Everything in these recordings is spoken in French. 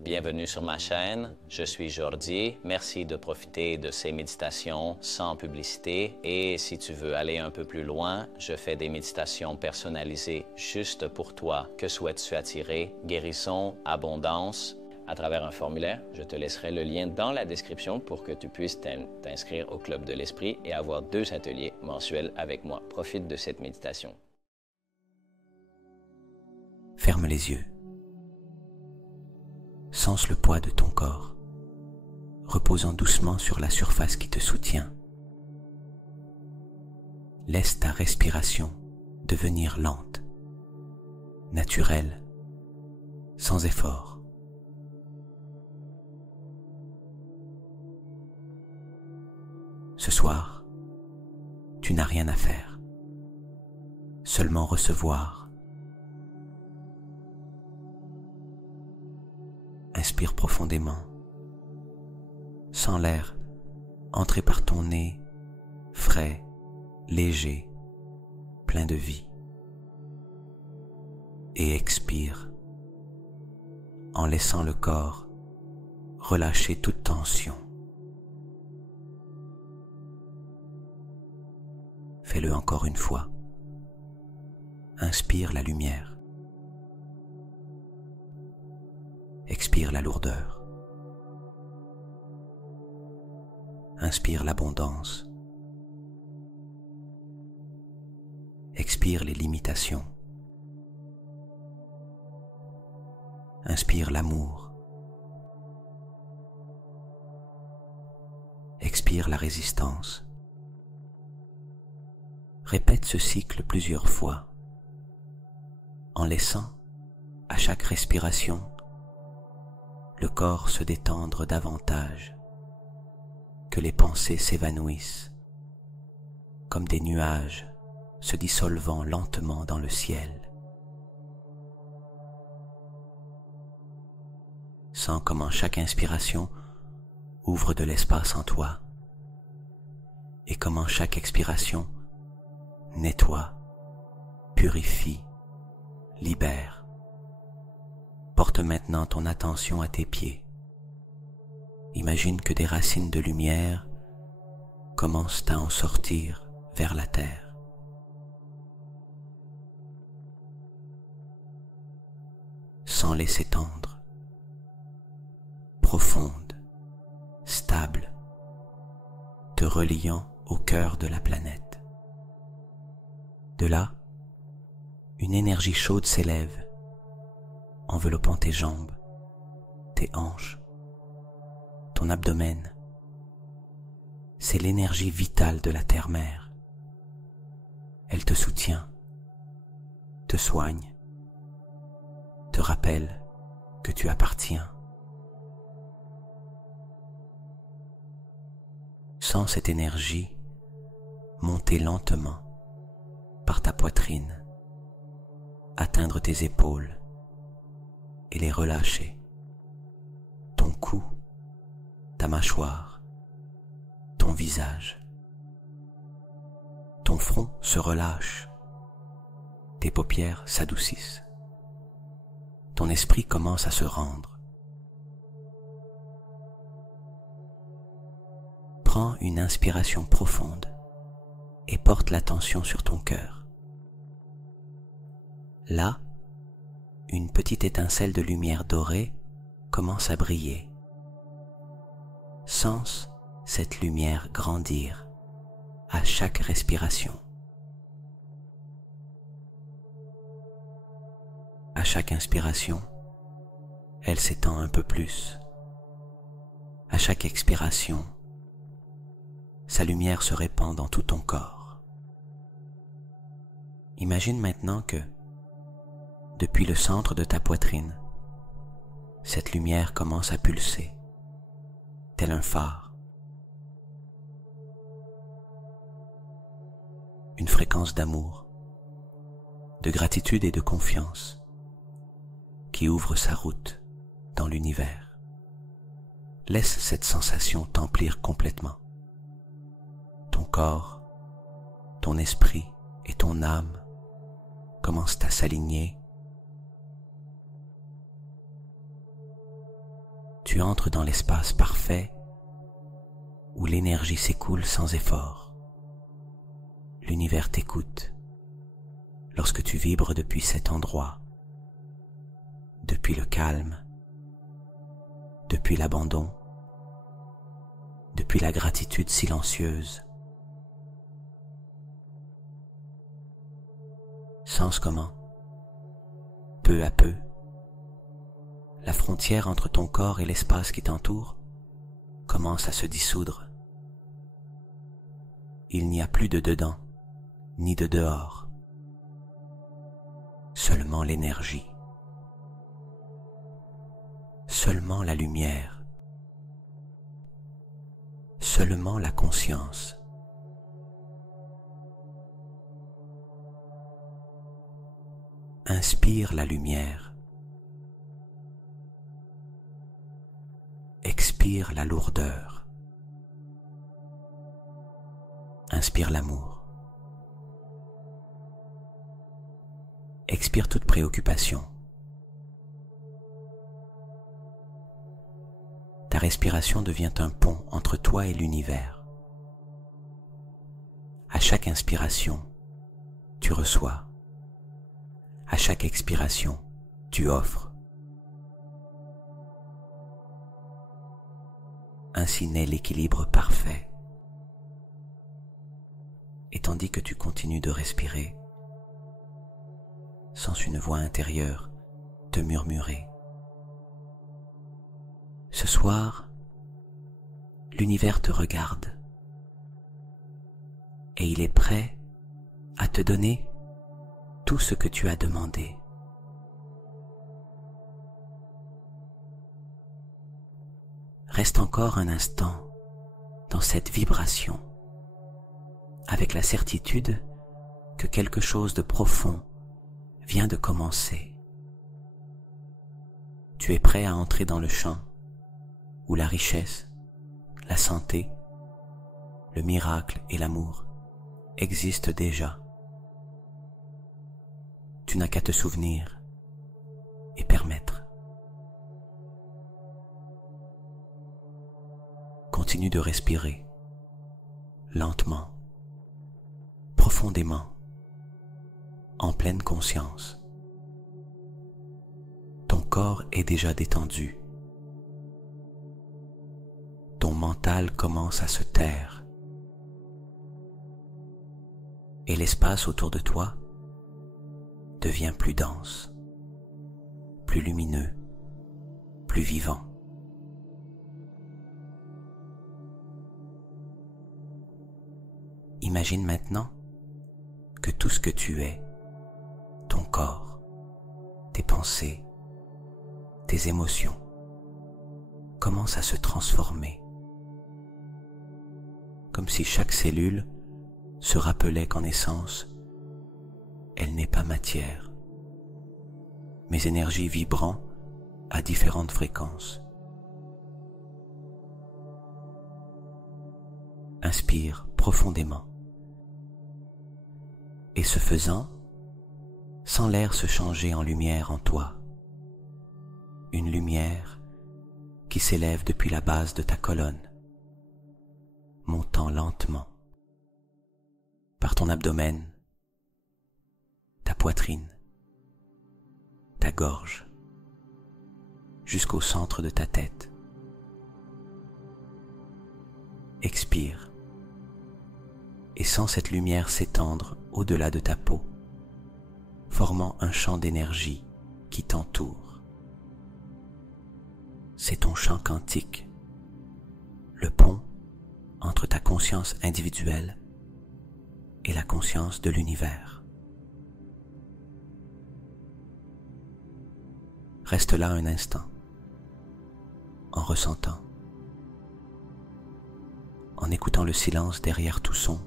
bienvenue sur ma chaîne. Je suis Jordi. Merci de profiter de ces méditations sans publicité. Et si tu veux aller un peu plus loin, je fais des méditations personnalisées juste pour toi. Que souhaites-tu attirer? Guérison, abondance, à travers un formulaire. Je te laisserai le lien dans la description pour que tu puisses t'inscrire au Club de l'Esprit et avoir 2 ateliers mensuels avec moi. Profite de cette méditation. Ferme les yeux. Sens le poids de ton corps, reposant doucement sur la surface qui te soutient. Laisse ta respiration devenir lente, naturelle, sans effort. Ce soir, tu n'as rien à faire, seulement recevoir. Inspire profondément. Sens l'air entrer par ton nez, frais, léger, plein de vie. Et expire, en laissant le corps relâcher toute tension. Fais-le encore une fois. Inspire la lumière. Expire la lourdeur. Inspire l'abondance. Expire les limitations. Inspire l'amour. Expire la résistance. Répète ce cycle plusieurs fois, en laissant à chaque respiration le corps se détendre davantage, que les pensées s'évanouissent, comme des nuages se dissolvant lentement dans le ciel. Sens comment chaque inspiration ouvre de l'espace en toi, et comment chaque expiration nettoie, purifie, libère. Porte maintenant ton attention à tes pieds. Imagine que des racines de lumière commencent à en sortir vers la terre. Sens-les s'étendre, profondes, stables, te reliant au cœur de la planète. De là, une énergie chaude s'élève, enveloppant tes jambes, tes hanches, ton abdomen. C'est l'énergie vitale de la terre-mère. Elle te soutient, te soigne, te rappelle que tu appartiens. Sens cette énergie monter lentement par ta poitrine, atteindre tes épaules et les relâcher. Ton cou, ta mâchoire, ton visage. Ton front se relâche, tes paupières s'adoucissent. Ton esprit commence à se rendre. Prends une inspiration profonde et porte l'attention sur ton cœur. Là, une petite étincelle de lumière dorée commence à briller. Sens cette lumière grandir à chaque respiration. À chaque inspiration, elle s'étend un peu plus. À chaque expiration, sa lumière se répand dans tout ton corps. Imagine maintenant que, depuis le centre de ta poitrine, cette lumière commence à pulser, tel un phare. Une fréquence d'amour, de gratitude et de confiance qui ouvre sa route dans l'univers. Laisse cette sensation t'emplir complètement. Ton corps, ton esprit et ton âme commencent à s'aligner tu entres dans l'espace parfait où l'énergie s'écoule sans effort. L'univers t'écoute lorsque tu vibres depuis cet endroit, depuis le calme, depuis l'abandon, depuis la gratitude silencieuse. Sens comment, peu à peu, la frontière entre ton corps et l'espace qui t'entoure commence à se dissoudre. Il n'y a plus de dedans, ni de dehors, seulement l'énergie, seulement la lumière, seulement la conscience. Inspire la lumière, expire la lourdeur, inspire l'amour, expire toute préoccupation. Ta respiration devient un pont entre toi et l'univers. À chaque inspiration, tu reçois. À chaque expiration, tu offres. Ainsi naît l'équilibre parfait. Et tandis que tu continues de respirer, sens une voix intérieure te murmurer. Ce soir, l'univers te regarde et il est prêt à te donner tout ce que tu as demandé. Reste encore un instant dans cette vibration, avec la certitude que quelque chose de profond vient de commencer. Tu es prêt à entrer dans le champ où la richesse, la santé, le miracle et l'amour existent déjà. Tu n'as qu'à te souvenir et permettre. Continue de respirer, lentement, profondément, en pleine conscience. Ton corps est déjà détendu. Ton mental commence à se taire. Et l'espace autour de toi devient plus dense, plus lumineux, plus vivant. Imagine maintenant que tout ce que tu es, ton corps, tes pensées, tes émotions, commence à se transformer, comme si chaque cellule se rappelait qu'en essence, elle n'est pas matière, mais énergie vibrant à différentes fréquences. Inspire profondément. Et ce faisant, sens l'air se changer en lumière en toi. Une lumière qui s'élève depuis la base de ta colonne, montant lentement par ton abdomen, ta poitrine, ta gorge, jusqu'au centre de ta tête. Expire et sens cette lumière s'étendre au-delà de ta peau, formant un champ d'énergie qui t'entoure. C'est ton champ quantique, le pont entre ta conscience individuelle et la conscience de l'univers. Reste là un instant, en ressentant, en écoutant le silence derrière tout son.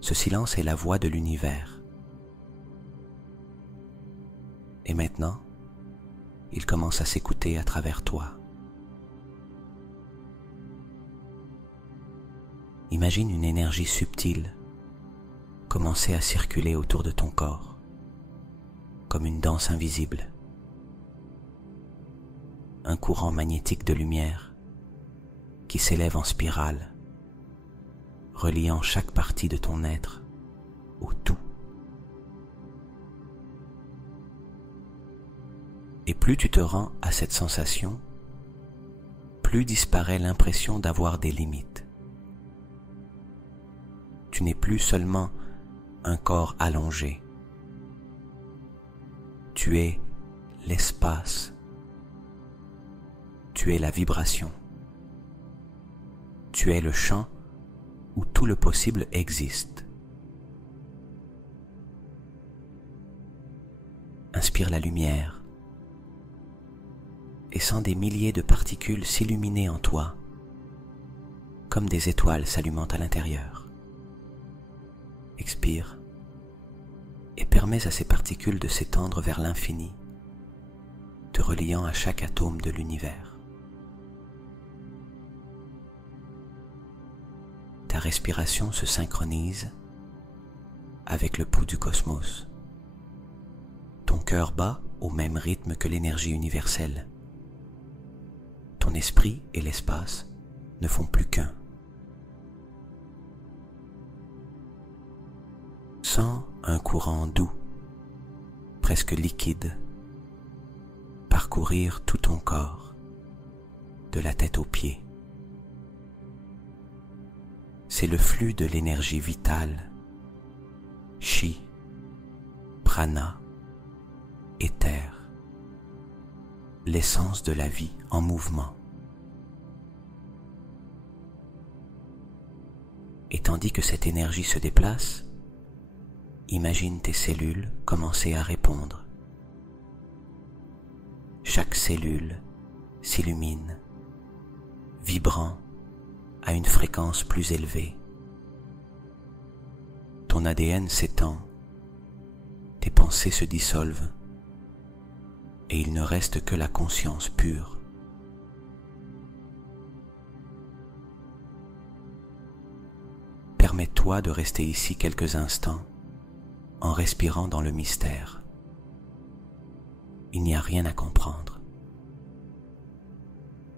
Ce silence est la voix de l'univers. Et maintenant, il commence à s'écouter à travers toi. Imagine une énergie subtile commencer à circuler autour de ton corps, comme une danse invisible. un courant magnétique de lumière qui s'élève en spirale, reliant chaque partie de ton être au tout. Et plus tu te rends à cette sensation, plus disparaît l'impression d'avoir des limites. Tu n'es plus seulement un corps allongé. Tu es l'espace. Tu es la vibration. Tu es le champ où tout le possible existe. Inspire la lumière et sens des milliers de particules s'illuminer en toi, comme des étoiles s'allumant à l'intérieur. Expire et permets à ces particules de s'étendre vers l'infini, te reliant à chaque atome de l'univers. Ta respiration se synchronise avec le pouls du cosmos. Ton cœur bat au même rythme que l'énergie universelle. Ton esprit et l'espace ne font plus qu'un. Sens un courant doux, presque liquide, parcourir tout ton corps, de la tête aux pieds. C'est le flux de l'énergie vitale, chi, prana, éther, l'essence de la vie en mouvement. Et tandis que cette énergie se déplace, imagine tes cellules commencer à répondre. Chaque cellule s'illumine, vibrant à une fréquence plus élevée. Ton ADN s'étend, tes pensées se dissolvent, et il ne reste que la conscience pure. Permets-toi de rester ici quelques instants en respirant dans le mystère. Il n'y a rien à comprendre,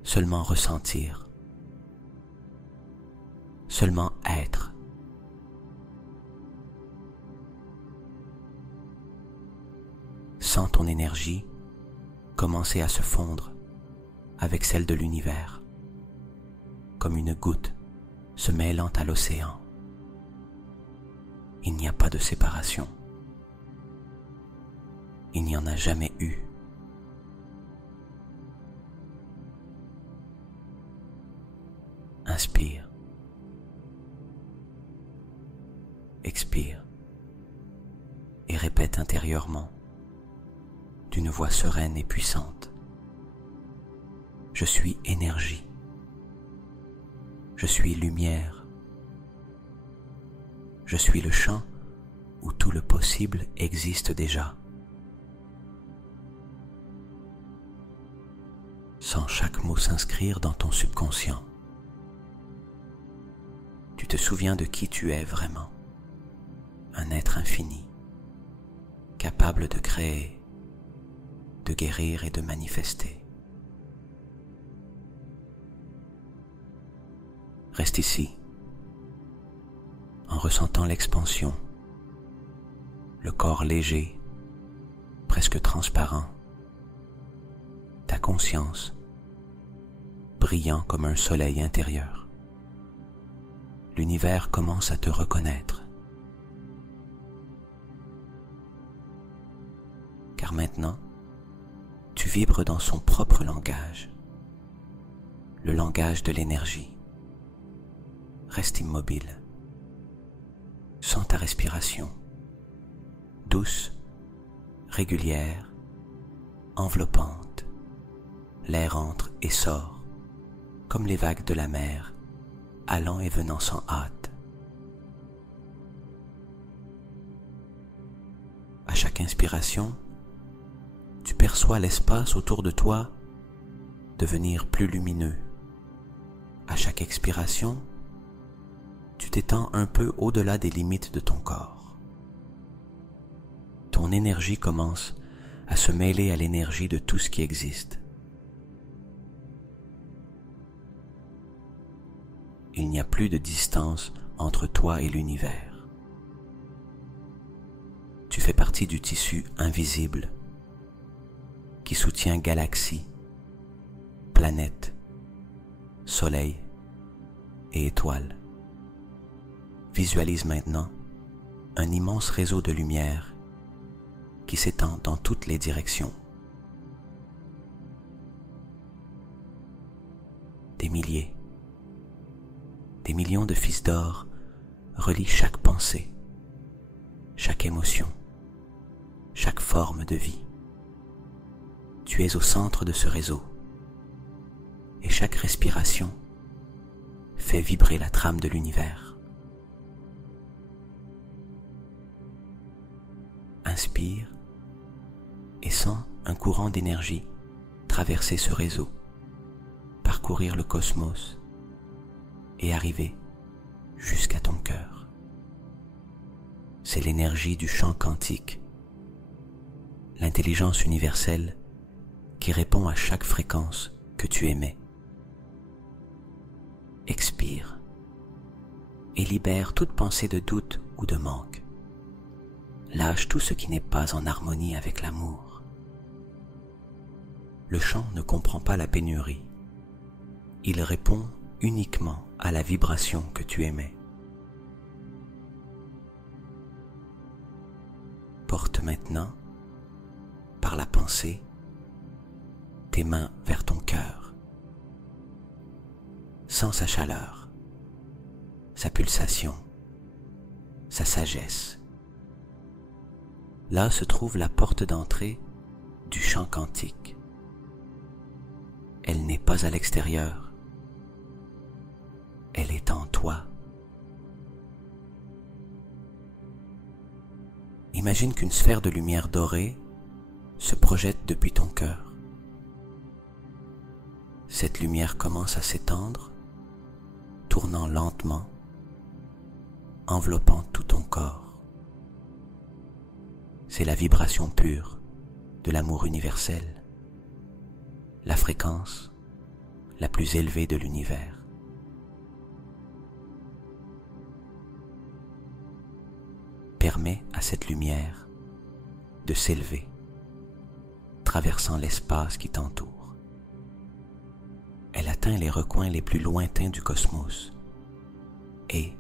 seulement ressentir, seulement être. Sens ton énergie commencer à se fondre avec celle de l'univers, comme une goutte se mêlant à l'océan. Il n'y a pas de séparation. Il n'y en a jamais eu. Inspire. Expire. Et répète intérieurement, d'une voix sereine et puissante. Je suis énergie. Je suis lumière. Je suis le champ où tout le possible existe déjà. Sens chaque mot s'inscrire dans ton subconscient. Tu te souviens de qui tu es vraiment. Un être infini, capable de créer, de guérir et de manifester. Reste ici, en ressentant l'expansion, le corps léger, presque transparent, ta conscience, brillant comme un soleil intérieur. L'univers commence à te reconnaître. Car maintenant, tu vibres dans son propre langage, le langage de l'énergie. Reste immobile. Sens ta respiration, douce, régulière, enveloppante. L'air entre et sort, comme les vagues de la mer, allant et venant sans hâte. À chaque inspiration, tu perçois l'espace autour de toi devenir plus lumineux. À chaque expiration, tu t'étends un peu au-delà des limites de ton corps. Ton énergie commence à se mêler à l'énergie de tout ce qui existe. il n'y a plus de distance entre toi et l'univers. Tu fais partie du tissu invisible qui soutient galaxies, planètes, soleils et étoiles. Visualise maintenant un immense réseau de lumière qui s'étend dans toutes les directions. Des milliers, des millions de fils d'or relient chaque pensée, chaque émotion, chaque forme de vie. Tu es au centre de ce réseau et chaque respiration fait vibrer la trame de l'univers. Inspire et sens un courant d'énergie traverser ce réseau, parcourir le cosmos et arriver jusqu'à ton cœur. C'est l'énergie du champ quantique, l'intelligence universelle qui répond à chaque fréquence que tu émets. Expire et libère toute pensée de doute ou de manque. Lâche tout ce qui n'est pas en harmonie avec l'amour. Le chant ne comprend pas la pénurie. Il répond uniquement à la vibration que tu émets. Porte maintenant, par la pensée, tes mains vers ton cœur. Sens sa chaleur, sa pulsation, sa sagesse. Là se trouve la porte d'entrée du champ quantique. Elle n'est pas à l'extérieur, elle est en toi. Imagine qu'une sphère de lumière dorée se projette depuis ton cœur. Cette lumière commence à s'étendre, tournant lentement, enveloppant tout ton corps. C'est la vibration pure de l'amour universel, la fréquence la plus élevée de l'univers. Permets à cette lumière de s'élever, traversant l'espace qui t'entoure. Elle atteint les recoins les plus lointains du cosmos et,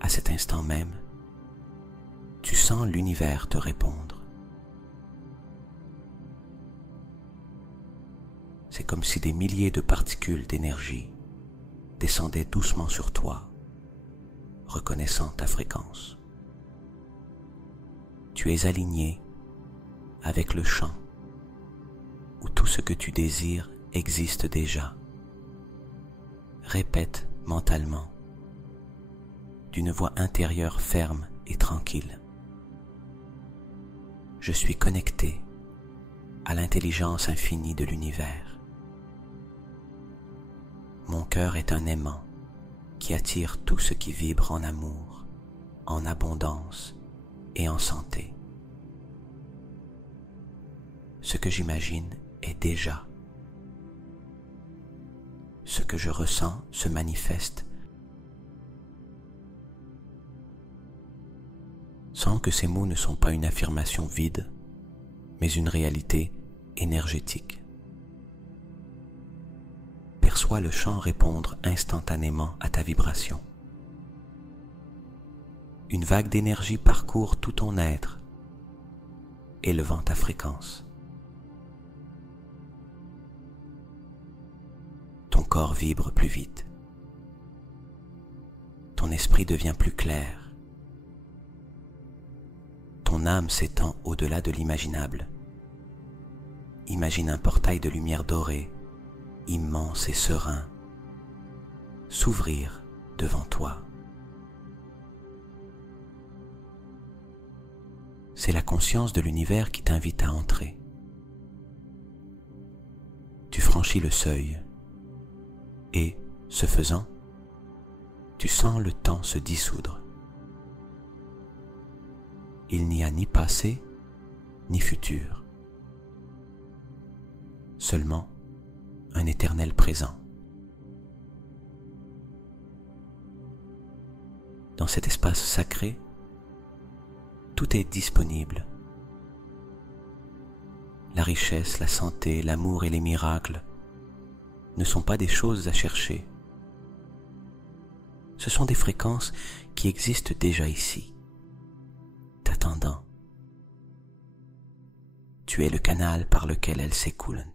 à cet instant même, tu sens l'univers te répondre. C'est comme si des milliers de particules d'énergie descendaient doucement sur toi, reconnaissant ta fréquence. Tu es aligné avec le champ où tout ce que tu désires existe déjà. Répète mentalement, d'une voix intérieure ferme et tranquille. Je suis connecté à l'intelligence infinie de l'univers. Mon cœur est un aimant qui attire tout ce qui vibre en amour, en abondance et en santé. Ce que j'imagine est déjà. Ce que je ressens se manifeste sans que ces mots ne sont pas une affirmation vide, mais une réalité énergétique. Perçois le champ répondre instantanément à ta vibration. Une vague d'énergie parcourt tout ton être, élevant ta fréquence. Ton corps vibre plus vite. Ton esprit devient plus clair. Ton âme s'étend au-delà de l'imaginable. Imagine un portail de lumière dorée, immense et serein, s'ouvrir devant toi. C'est la conscience de l'univers qui t'invite à entrer. Tu franchis le seuil et, ce faisant, tu sens le temps se dissoudre. Il n'y a ni passé, ni futur. Seulement un éternel présent. dans cet espace sacré, tout est disponible. La richesse, la santé, l'amour et les miracles ne sont pas des choses à chercher. Ce sont des fréquences qui existent déjà ici, t'attendant. Tu es le canal par lequel elles s'écoulent.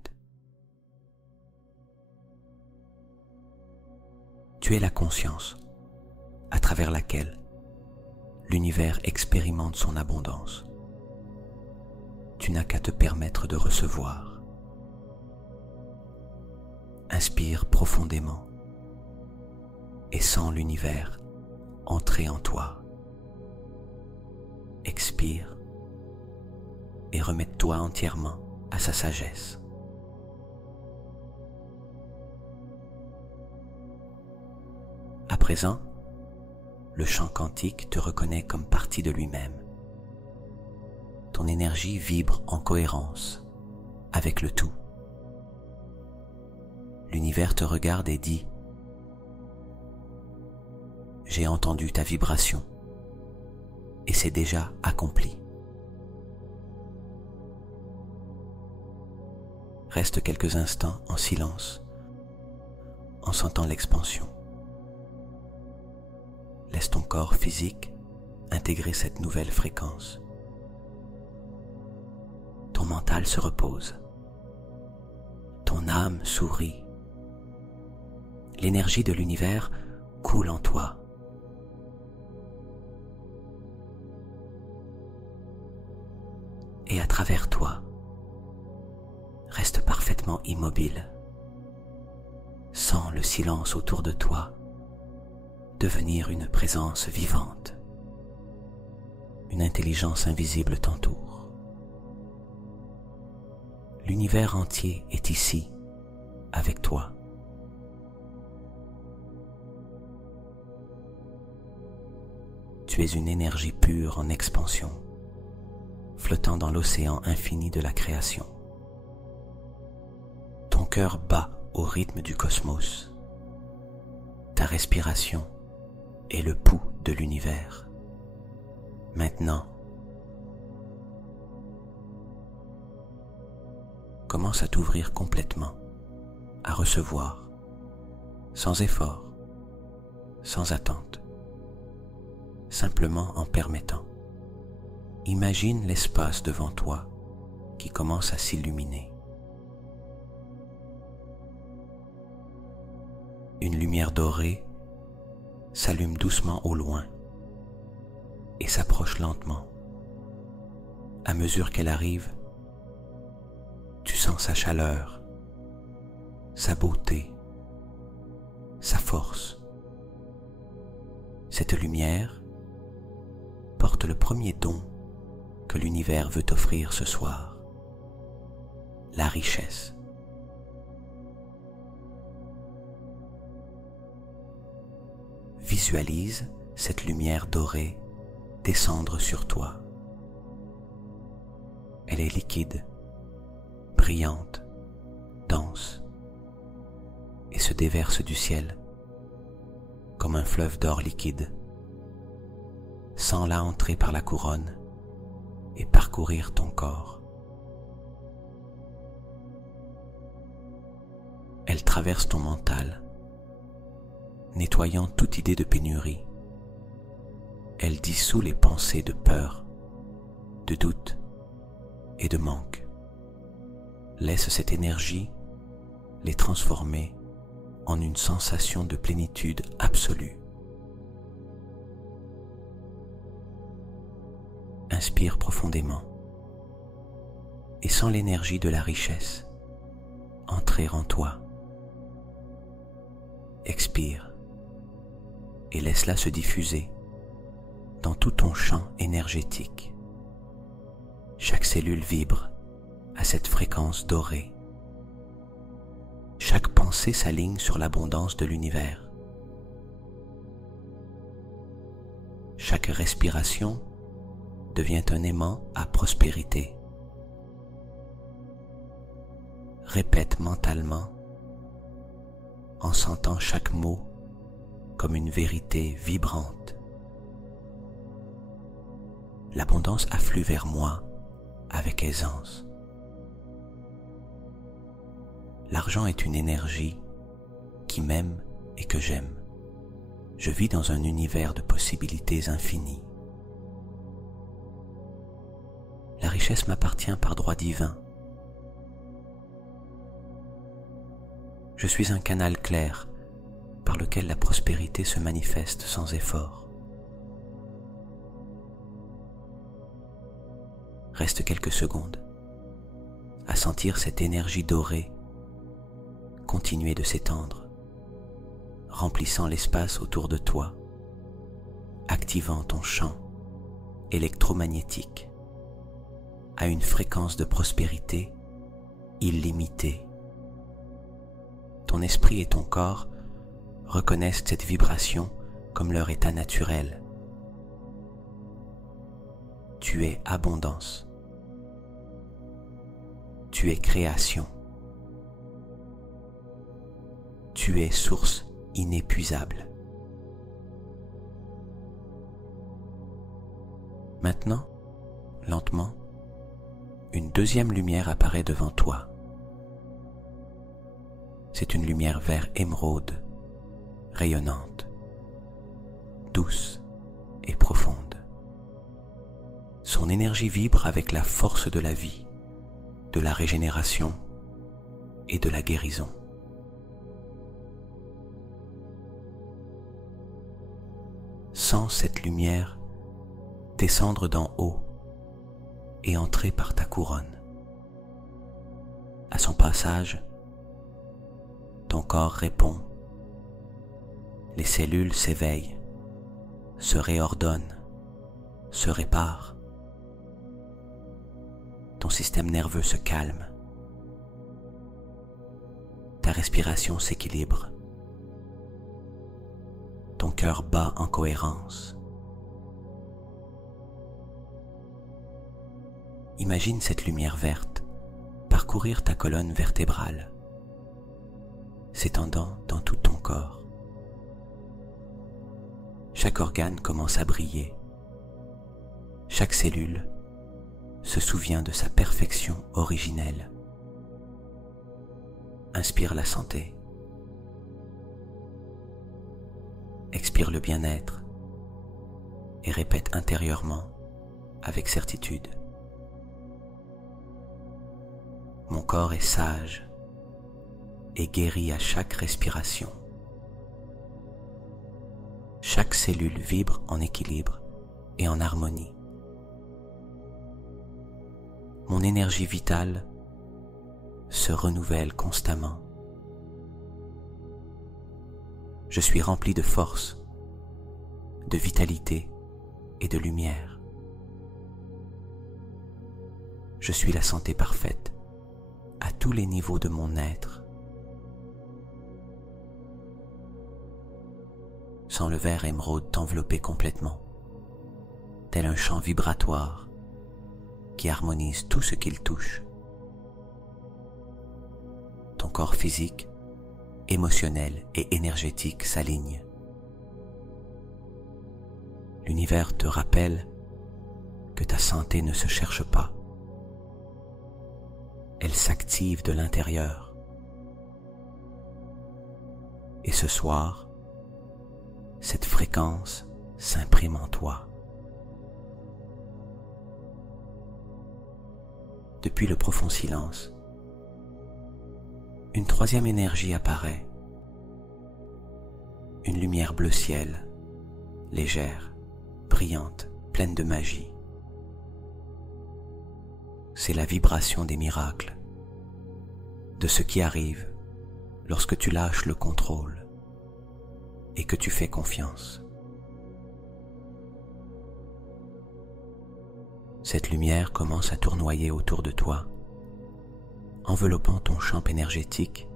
Tu es la conscience à travers laquelle l'univers expérimente son abondance. Tu n'as qu'à te permettre de recevoir. Inspire profondément et sens l'univers entrer en toi. Expire et remets-toi entièrement à sa sagesse. À présent, le champ quantique te reconnaît comme partie de lui-même. Ton énergie vibre en cohérence avec le tout. L'univers te regarde et dit « J'ai entendu ta vibration et c'est déjà accompli. » Reste quelques instants en silence en sentant l'expansion. Laisse ton corps physique intégrer cette nouvelle fréquence. Ton mental se repose. Ton âme sourit. L'énergie de l'univers coule en toi. Et à travers toi, reste parfaitement immobile. Sens le silence autour de toi devenir une présence vivante. Une intelligence invisible t'entoure. L'univers entier est ici, avec toi. Tu es une énergie pure en expansion, flottant dans l'océan infini de la création. Ton cœur bat au rythme du cosmos. Ta respiration est le pouls de l'univers. Maintenant, commence à t'ouvrir complètement, à recevoir, sans effort, sans attente, simplement en permettant. Imagine l'espace devant toi qui commence à s'illuminer. Une lumière dorée s'allume doucement au loin et s'approche lentement. À mesure qu'elle arrive, tu sens sa chaleur, sa beauté, sa force. Cette lumière porte le premier don que l'univers veut t'offrir ce soir, la richesse. Visualise cette lumière dorée descendre sur toi. Elle est liquide, brillante, dense, et se déverse du ciel comme un fleuve d'or liquide. Sens-la entrer par la couronne et parcourir ton corps. Elle traverse ton mental, nettoyant toute idée de pénurie. Elle dissout les pensées de peur, de doute et de manque. Laisse cette énergie les transformer en une sensation de plénitude absolue. Inspire profondément et sens l'énergie de la richesse entrer en toi. Expire et laisse-la se diffuser dans tout ton champ énergétique. Chaque cellule vibre à cette fréquence dorée. Chaque pensée s'aligne sur l'abondance de l'univers. Chaque respiration devient un aimant à prospérité. Répète mentalement en sentant chaque mot comme une vérité vibrante l'abondance afflue vers moi avec aisance. L'argent est une énergie qui m'aime et que j'aime. Je vis dans un univers de possibilités infinies. La richesse m'appartient par droit divin. Je suis un canal clair par lequel la prospérité se manifeste sans effort. Reste quelques secondes à sentir cette énergie dorée continuer de s'étendre, remplissant l'espace autour de toi, activant ton champ électromagnétique à une fréquence de prospérité illimitée. Ton esprit et ton corps reconnaissent cette vibration comme leur état naturel. Tu es abondance. Tu es création. Tu es source inépuisable. Maintenant, lentement, une deuxième lumière apparaît devant toi. C'est une lumière vert émeraude, rayonnante, douce et profonde. Son énergie vibre avec la force de la vie, de la régénération et de la guérison. Sens cette lumière descendre d'en haut et entrer par ta couronne. À son passage, ton corps répond, les cellules s'éveillent, se réordonnent, se réparent. Ton système nerveux se calme, ta respiration s'équilibre, ton cœur bat en cohérence. Imagine cette lumière verte parcourir ta colonne vertébrale, s'étendant dans tout ton corps. Chaque organe commence à briller. Chaque cellule se souvient de sa perfection originelle. Inspire la santé. Expire le bien-être et répète intérieurement avec certitude. Mon corps est sage et guéri à chaque respiration. Chaque cellule vibre en équilibre et en harmonie. Mon énergie vitale se renouvelle constamment. Je suis rempli de force, de vitalité et de lumière. Je suis la santé parfaite à tous les niveaux de mon être. Sens le vert émeraude t'envelopper complètement, tel un champ vibratoire qui harmonise tout ce qu'il touche. Ton corps physique, émotionnel et énergétique s'alignent. L'univers te rappelle que ta santé ne se cherche pas. Elle s'active de l'intérieur. Et ce soir, cette fréquence s'imprime en toi. Depuis le profond silence, une troisième énergie apparaît. Une lumière bleu ciel, légère, brillante, pleine de magie. C'est la vibration des miracles, de ce qui arrive lorsque tu lâches le contrôle et que tu fais confiance. Cette lumière commence à tournoyer autour de toi, enveloppant ton champ énergétique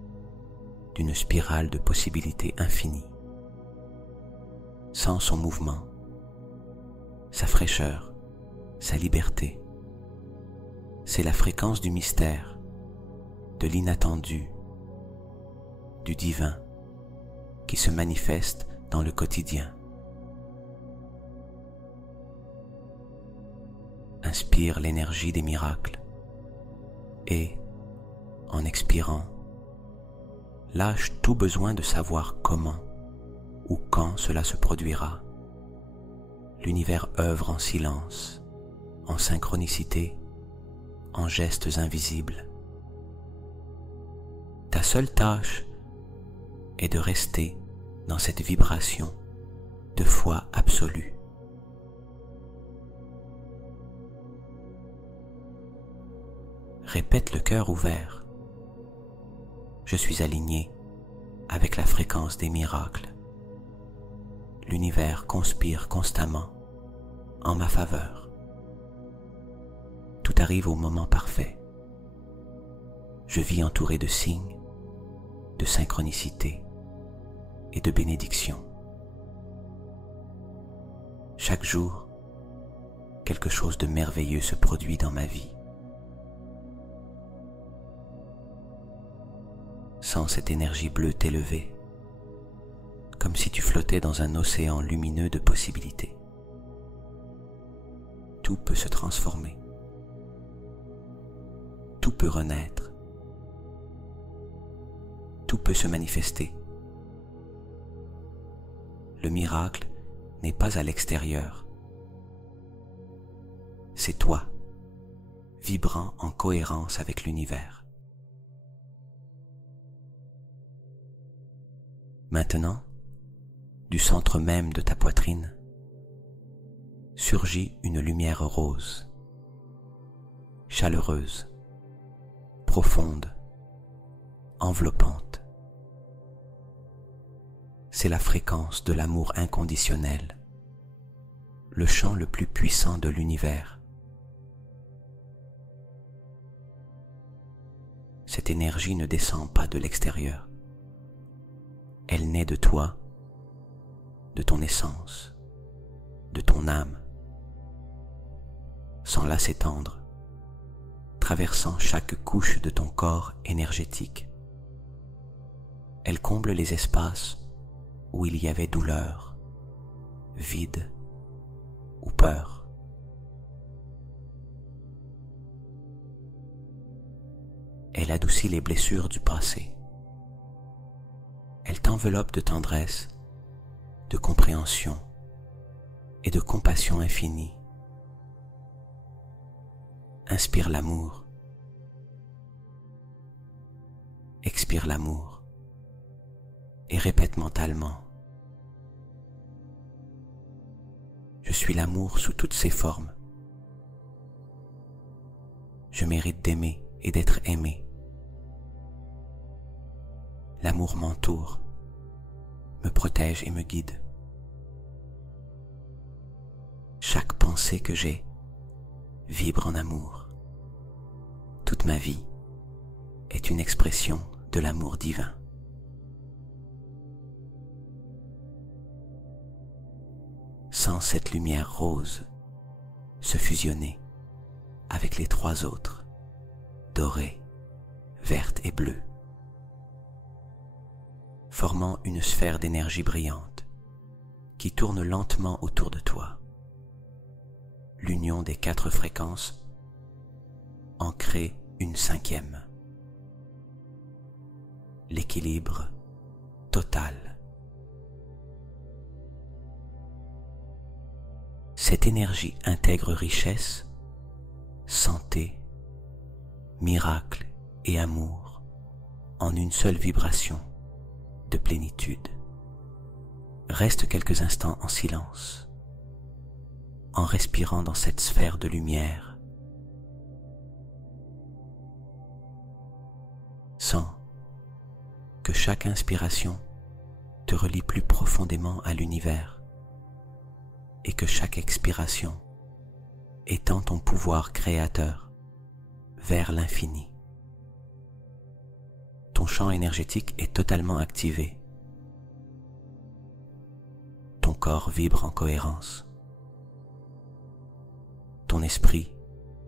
d'une spirale de possibilités infinies. Sens son mouvement, sa fraîcheur, sa liberté. C'est la fréquence du mystère, de l'inattendu, du divin qui se manifeste dans le quotidien. inspire l'énergie des miracles et, en expirant, lâche tout besoin de savoir comment ou quand cela se produira. L'univers œuvre en silence, en synchronicité, en gestes invisibles. Ta seule tâche est de rester dans cette vibration de foi absolue. Répète le cœur ouvert. Je suis aligné avec la fréquence des miracles. L'univers conspire constamment en ma faveur. Tout arrive au moment parfait. Je vis entouré de signes, de synchronicité et de bénédictions. Chaque jour, quelque chose de merveilleux se produit dans ma vie. Sens cette énergie bleue t'élever, comme si tu flottais dans un océan lumineux de possibilités. Tout peut se transformer. Tout peut renaître. Tout peut se manifester. Le miracle n'est pas à l'extérieur. C'est toi, vibrant en cohérence avec l'univers. Maintenant, du centre même de ta poitrine, surgit une lumière rose, chaleureuse, profonde, enveloppante. C'est la fréquence de l'amour inconditionnel, le chant le plus puissant de l'univers. Cette énergie ne descend pas de l'extérieur. Elle naît de toi, de ton essence, de ton âme, sans la s'étendre, traversant chaque couche de ton corps énergétique. Elle comble les espaces où il y avait douleur, vide ou peur. Elle adoucit les blessures du passé. Elle t'enveloppe de tendresse, de compréhension et de compassion infinie. Inspire l'amour. Expire l'amour. Et répète mentalement. Je suis l'amour sous toutes ses formes. Je mérite d'aimer et d'être aimé. L'amour m'entoure, me protège et me guide. Chaque pensée que j'ai vibre en amour. Toute ma vie est une expression de l'amour divin. Sans cette lumière rose se fusionner avec les trois autres, dorée, verte et bleue, formant une sphère d'énergie brillante qui tourne lentement autour de toi. L'union des 4 fréquences en crée une 5e. L'équilibre total. Cette énergie intègre richesse, santé, miracle et amour en une seule vibration de plénitude. Reste quelques instants en silence, en respirant dans cette sphère de lumière. Sens que chaque inspiration te relie plus profondément à l'univers et que chaque expiration étend ton pouvoir créateur vers l'infini. Ton champ énergétique est totalement activé. Ton corps vibre en cohérence. Ton esprit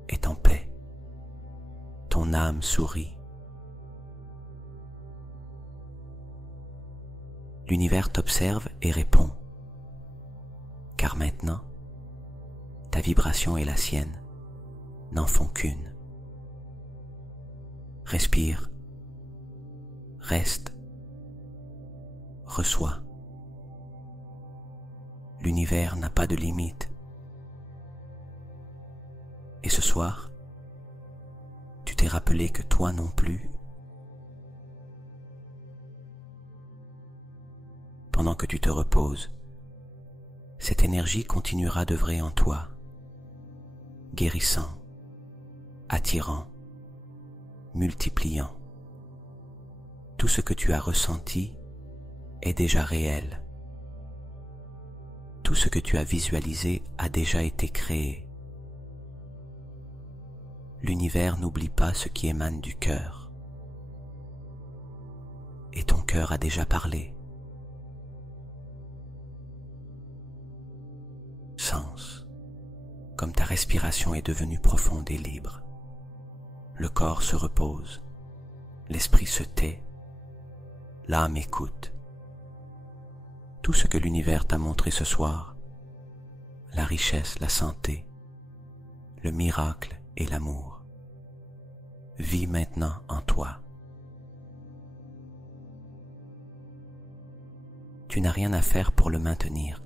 est en paix. Ton âme sourit. L'univers t'observe et répond, car maintenant, ta vibration est la sienne n'en font qu'une. Respire, reste, reçois. L'univers n'a pas de limite. Et ce soir, tu t'es rappelé que toi non plus. Pendant que tu te reposes, cette énergie continuera d'œuvrer en toi, guérissant, attirant, multipliant. Tout ce que tu as ressenti est déjà réel. Tout ce que tu as visualisé a déjà été créé. L'univers n'oublie pas ce qui émane du cœur. Et ton cœur a déjà parlé. Sens, comme ta respiration est devenue profonde et libre. Le corps se repose, l'esprit se tait, l'âme écoute. Tout ce que l'univers t'a montré ce soir, la richesse, la santé, le miracle et l'amour, vit maintenant en toi. Tu n'as rien à faire pour le maintenir,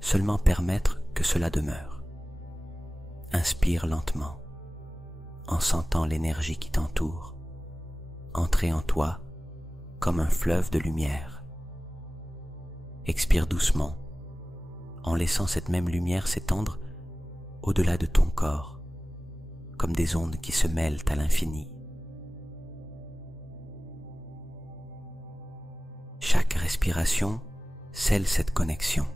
seulement permettre que cela demeure. Inspire lentement, en sentant l'énergie qui t'entoure, entrer en toi comme un fleuve de lumière. Expire doucement, en laissant cette même lumière s'étendre au-delà de ton corps, comme des ondes qui se mêlent à l'infini. Chaque respiration scelle cette connexion.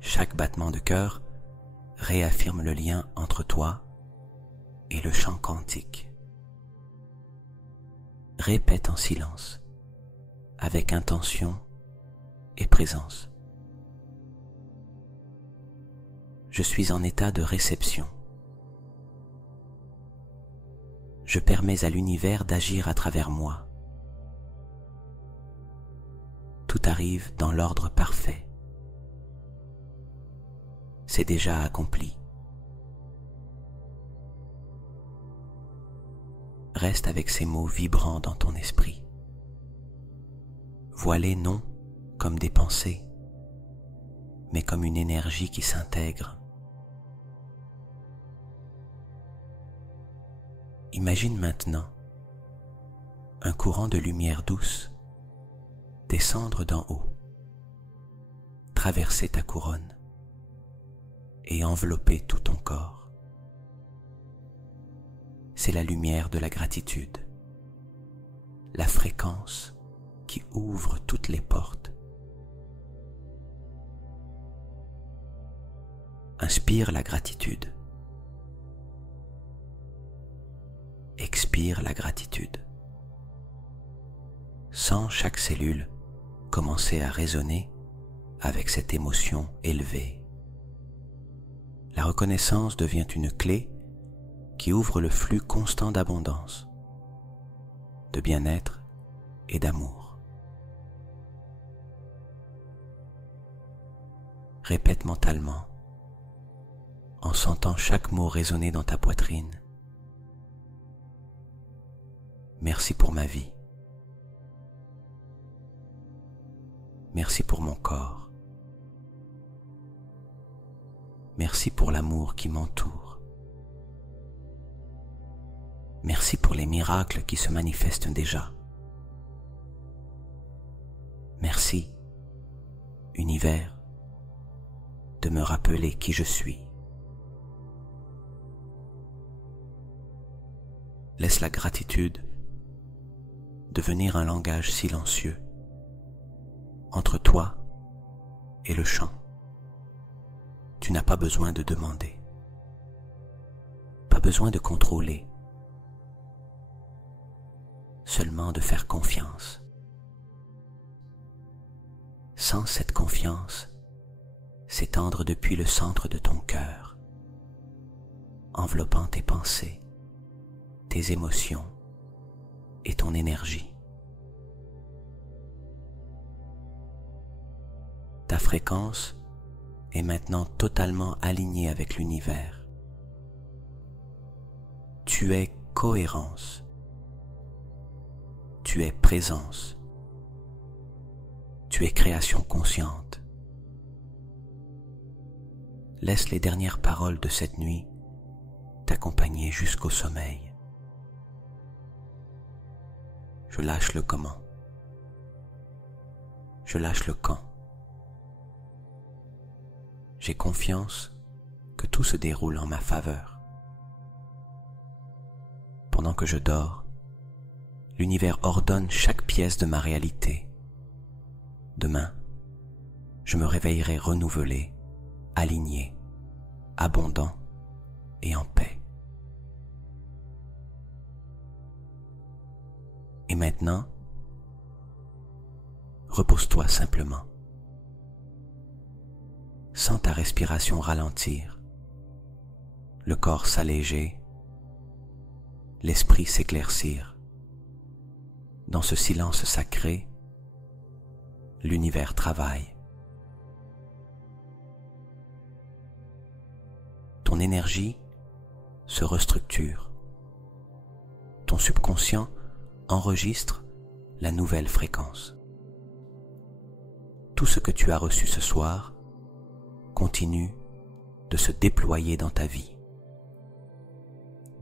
Chaque battement de cœur réaffirme le lien entre toi et le chant quantique. Répète en silence, avec intention et présence. Je suis en état de réception. Je permets à l'univers d'agir à travers moi. Tout arrive dans l'ordre parfait. C'est déjà accompli. Reste avec ces mots vibrants dans ton esprit. Vois-les non comme des pensées, mais comme une énergie qui s'intègre. Imagine maintenant un courant de lumière douce descendre d'en haut, traverser ta couronne et envelopper tout ton corps. C'est la lumière de la gratitude, la fréquence qui ouvre toutes les portes. Inspire la gratitude. Expire la gratitude. Sens chaque cellule commencer à résonner avec cette émotion élevée. La reconnaissance devient une clé qui ouvre le flux constant d'abondance, de bien-être et d'amour. Répète mentalement, en sentant chaque mot résonner dans ta poitrine. Merci pour ma vie. Merci pour mon corps. Merci pour l'amour qui m'entoure. Merci pour les miracles qui se manifestent déjà. Merci, univers, de me rappeler qui je suis. Laisse la gratitude devenir un langage silencieux entre toi et le chant. Tu n'as pas besoin de demander, pas besoin de contrôler, seulement de faire confiance. Sans cette confiance s'étendre depuis le centre de ton cœur, enveloppant tes pensées, tes émotions et ton énergie. Ta fréquence est maintenant totalement alignée avec l'univers. Tu es cohérence. Tu es présence. Tu es création consciente. Laisse les dernières paroles de cette nuit t'accompagner jusqu'au sommeil. Je lâche le comment. Je lâche le quand. J'ai confiance que tout se déroule en ma faveur. Pendant que je dors, l'univers ordonne chaque pièce de ma réalité. Demain, je me réveillerai renouvelé, aligné, abondant et en paix. Et maintenant, repose-toi simplement. Sens ta respiration ralentir, le corps s'alléger, l'esprit s'éclaircir. Dans ce silence sacré, l'univers travaille. Ton énergie se restructure. Ton subconscient enregistre la nouvelle fréquence. Tout ce que tu as reçu ce soir continue de se déployer dans ta vie.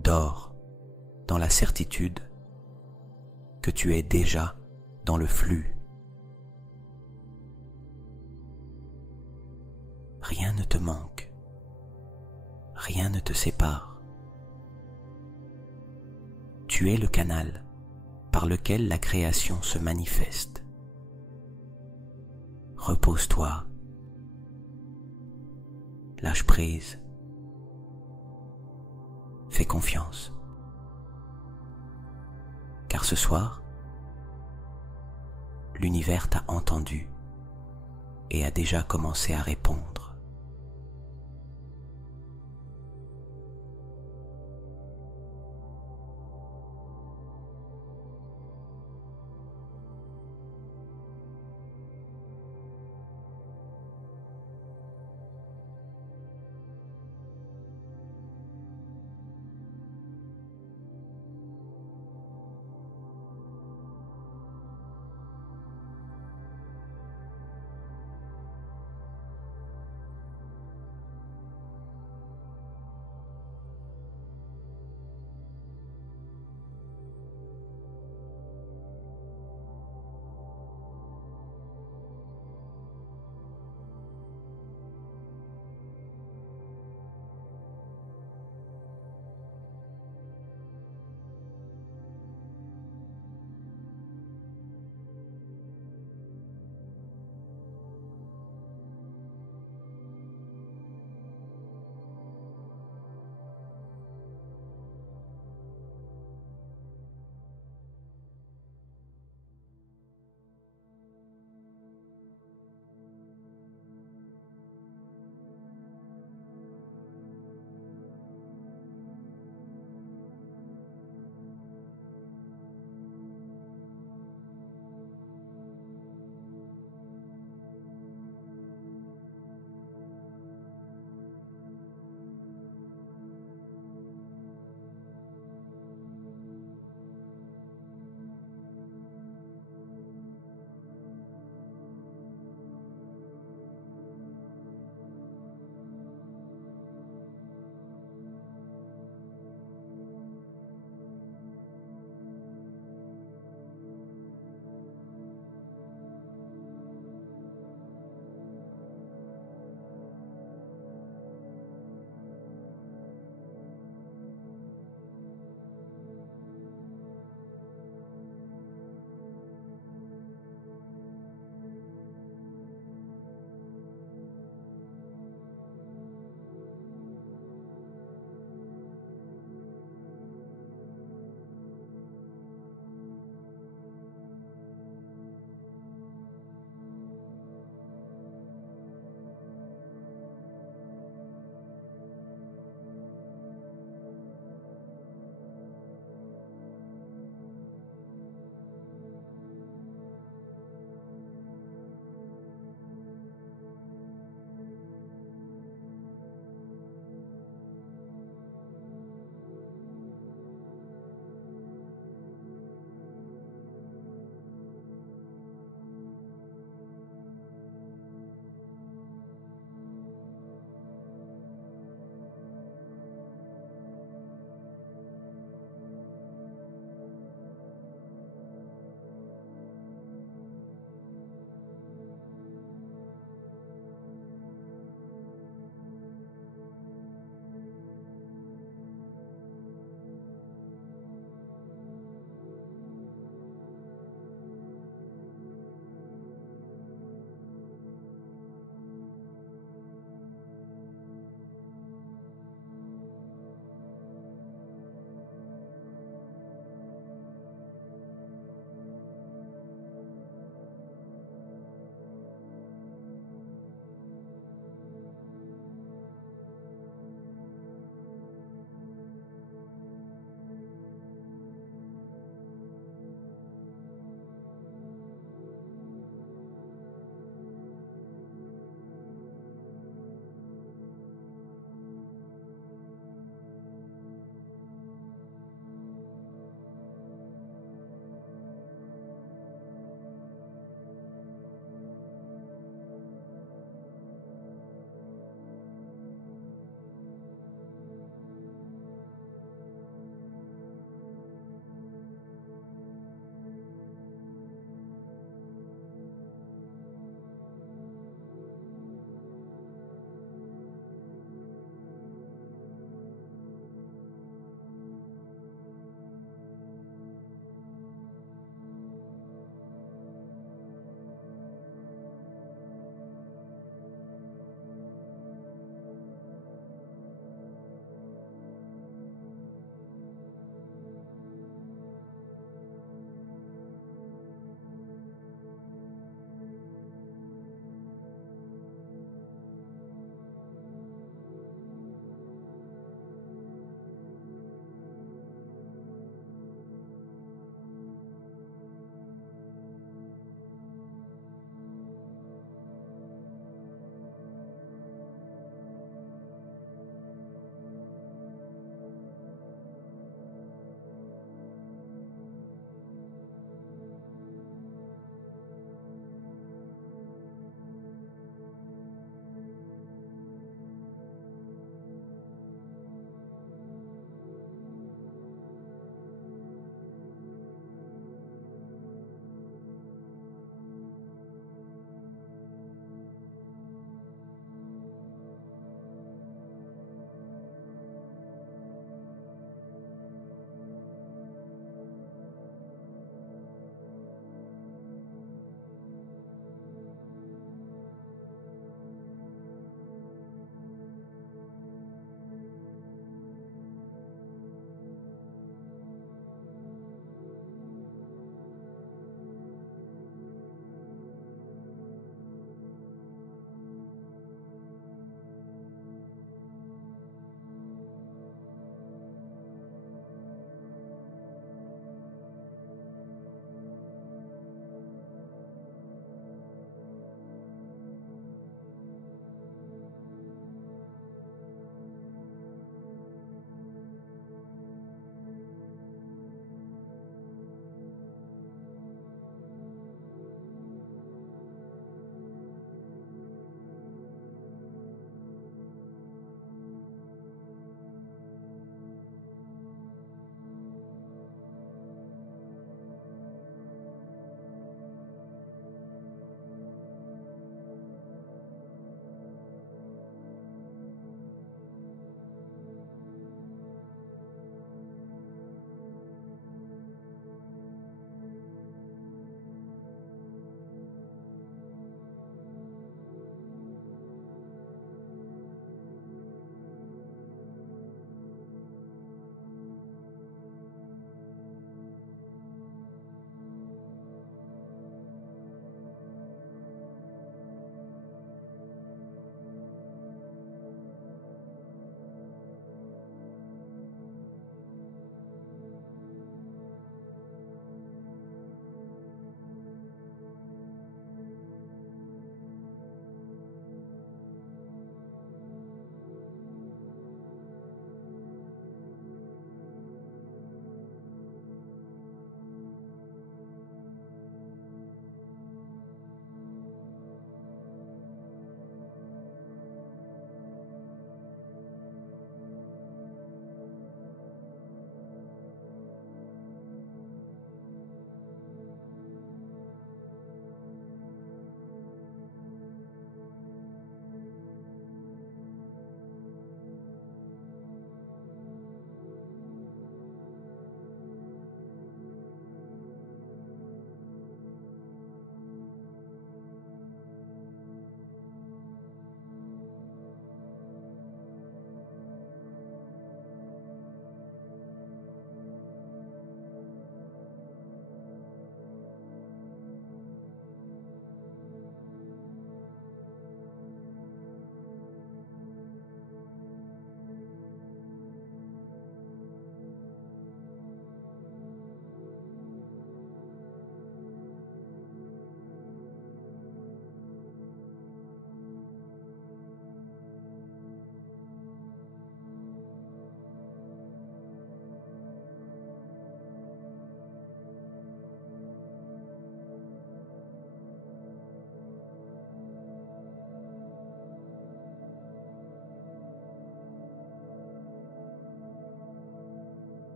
Dors dans la certitude que tu es déjà dans le flux. Rien ne te manque. Rien ne te sépare. Tu es le canal par lequel la création se manifeste. Repose-toi. Lâche prise. Fais confiance. Car ce soir, l'univers t'a entendu et a déjà commencé à répondre.